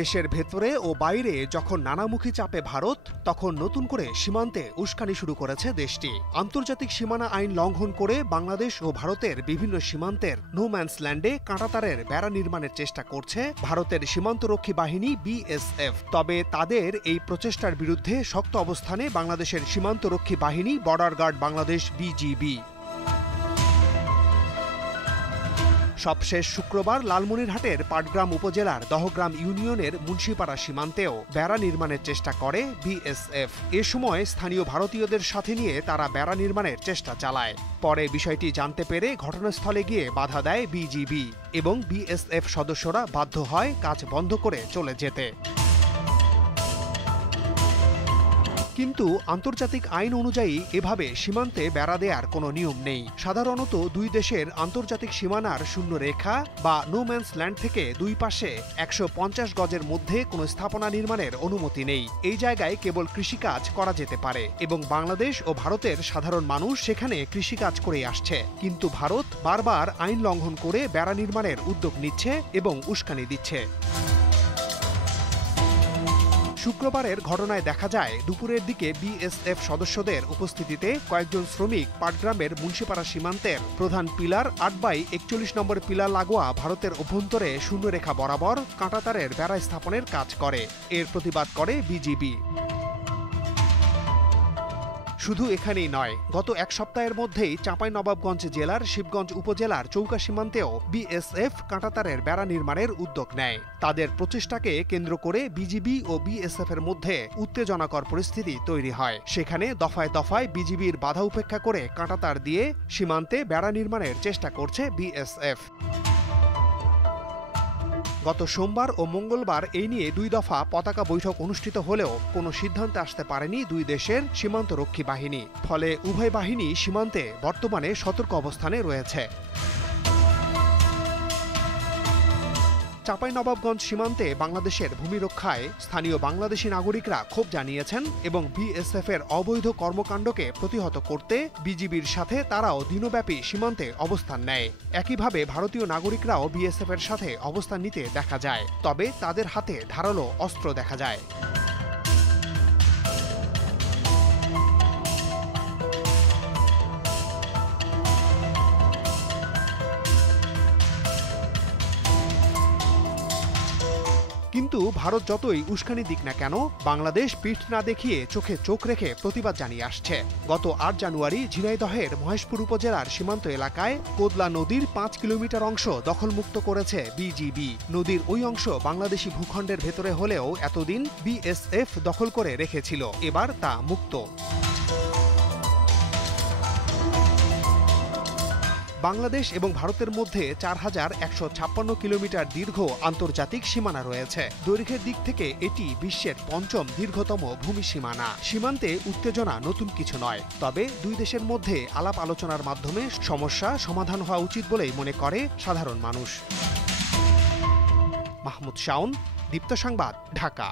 দেশের ভেতরে ও বাইরে যখন নানামুখী চাপে ভারত, তখন নতুন করে সীমান্তে উস্কানি শুরু করেছে দেশটি। আন্তর্জাতিক সীমানা আইন লঙ্ঘন করে বাংলাদেশ ও ভারতের বিভিন্ন সীমান্তের নো-ম্যানস ল্যান্ডে কাঁটাতারের বেড়া নির্মাণের চেষ্টা করছে ভারতের সীমান্তরক্ষী বাহিনী বিএসএফ। তবে তাদের এই প্রচেষ্টার বিরুদ্ধে শক্ত অবস্থানে বাংলাদেশের সীমান্তরক্ষী বাহিনী বর্ডার গার্ড বাংলাদেশ বিজিবি। সবশেষ শুক্রবার লালমনিরহাটের পাটগ্রাম উপজেলার দহগ্রাম ইউনিয়নের মুন্সিপাড়া সীমান্তেও বেড়া নির্মাণের চেষ্টা করে বিএসএফ। এ সময় স্থানীয় ভারতীয়দের সাথে নিয়ে তারা বেড়া নির্মাণের চেষ্টা চালায়। পরে বিষয়টি জানতে পেরে ঘটনাস্থলে গিয়ে বাধা দেয় বিজিবি এবং বিএসএফ সদস্যরা বাধ্য হয় কাজ বন্ধ করে চলে যেতে। কিন্তু আন্তর্জাতিক আইন অনুযায়ী এভাবে সীমান্তে বেড়া দেওয়ার কোনো নিয়ম নেই। সাধারণত দুই দেশের আন্তর্জাতিক সীমানার শূন্য রেখা বা নো-ম্যানস ল্যান্ড থেকে দুই পাশে ১৫০ গজের মধ্যে কোনো স্থাপনা নির্মাণের অনুমতি নেই। এই জায়গায় কেবল কৃষিকাজ করা যেতে পারে এবং বাংলাদেশ ও ভারতের সাধারণ মানুষ সেখানে কৃষিকাজ করে আসছে। কিন্তু ভারত বারবার আইন লঙ্ঘন করে বেড়া নির্মাণের উদ্যোগ নিচ্ছে এবং উস্কানি দিচ্ছে। শুক্রবারের ঘটনায় দেখা যায় দুপুরের দিকে বিএসএফ সদস্যদের উপস্থিতিতে কয়েকজন শ্রমিক পাটগ্রামের মুন্সিপাড়া সীমান্তের প্রধান পিলার ৮/৪১ নম্বর পিলার লাগোয়া ভারতের অভ্যন্তরে শূন্যরেখা বরাবর কাঁটাতারের বেড়া স্থাপনের কাজ করে। এর প্রতিবাদ করে বিজিবি। শুধু এখানেই নয়, গত এক সপ্তাহের মধ্যেই চাঁপাইনবাবগঞ্জ জেলার শিবগঞ্জ উপজেলার চৌকা সীমান্তেও বিএসএফ কাঁটাতারের বেড়া নির্মাণের উদ্যোগ নেয়। তাদের প্রচেষ্টাকে কেন্দ্র করে বিজিবি ও বিএসএফ এর মধ্যে উত্তেজনাকর পরিস্থিতি তৈরি হয়। সেখানে দফায় দফায় বিজিবির বাধা উপেক্ষা করে কাঁটাতার দিয়ে সীমান্তে বেড়া নির্মাণের চেষ্টা করছে বিএসএফ। গত সোমবার ও মঙ্গলবার এই নিয়ে দুই দফা পতাকা বৈঠক অনুষ্ঠিত হলেও কোনো সিদ্ধান্তে আসতে পারেনি দুই দেশের সীমান্তরক্ষী বাহিনী। ফলে উভয় বাহিনী সীমান্তে বর্তমানে সতর্ক অবস্থানে রয়েছে। চাঁপাইনবাবগঞ্জ সীমান্তে বাংলাদেশের ভূমি রক্ষায় স্থানীয় বাংলাদেশি নাগরিকরা ক্ষোভ জানিয়েছেন এবং বিএসএফ এর অবৈধ কর্মকাণ্ডকে প্রতিহত করতে বিজিবির সাথে তারাও দিনব্যাপী সীমান্তে অবস্থান নেয়। একইভাবে ভারতীয় নাগরিকরাও বিএসএফ এর সাথে অবস্থান নিতে দেখা যায়, তবে তাদের হাতে ধারালো অস্ত্র দেখা যায়। কিন্তু ভারত যতই উস্কানি দিক না কেন, বাংলাদেশ পিঠ না দেখিয়ে চোখে চোখ রেখে প্রতিবাদ জানিয়ে আসছে। গত ৮ জানুয়ারি ঝিনাইদহের মহেশপুর উপজেলার সীমান্ত এলাকায় কোদলা নদীর ৫ কিলোমিটার অংশ দখলমুক্ত করেছে বিজিবি। নদীর ওই অংশ বাংলাদেশি ভূখণ্ডের ভেতরে হলেও এতদিন বিএসএফ দখল করে রেখেছিল, এবার তা মুক্ত। বাংলাদেশ এবং ভারতের মধ্যে ৪,১৫৬ কিলোমিটার দীর্ঘ আন্তর্জাতিক সীমানা রয়েছে। দৈর্ঘ্যের দিক থেকে এটি বিশ্বের ৫ম দীর্ঘতম ভূমি সীমানা। সীমান্তে উত্তেজনা নতুন কিছু নয়, তবে দুই দেশের মধ্যে আলাপ আলোচনার মাধ্যমে সমস্যা সমাধান হওয়া উচিত বলেই মনে করে সাধারণ মানুষ। মাহমুদ শাওন, দীপ্ত সংবাদ, ঢাকা।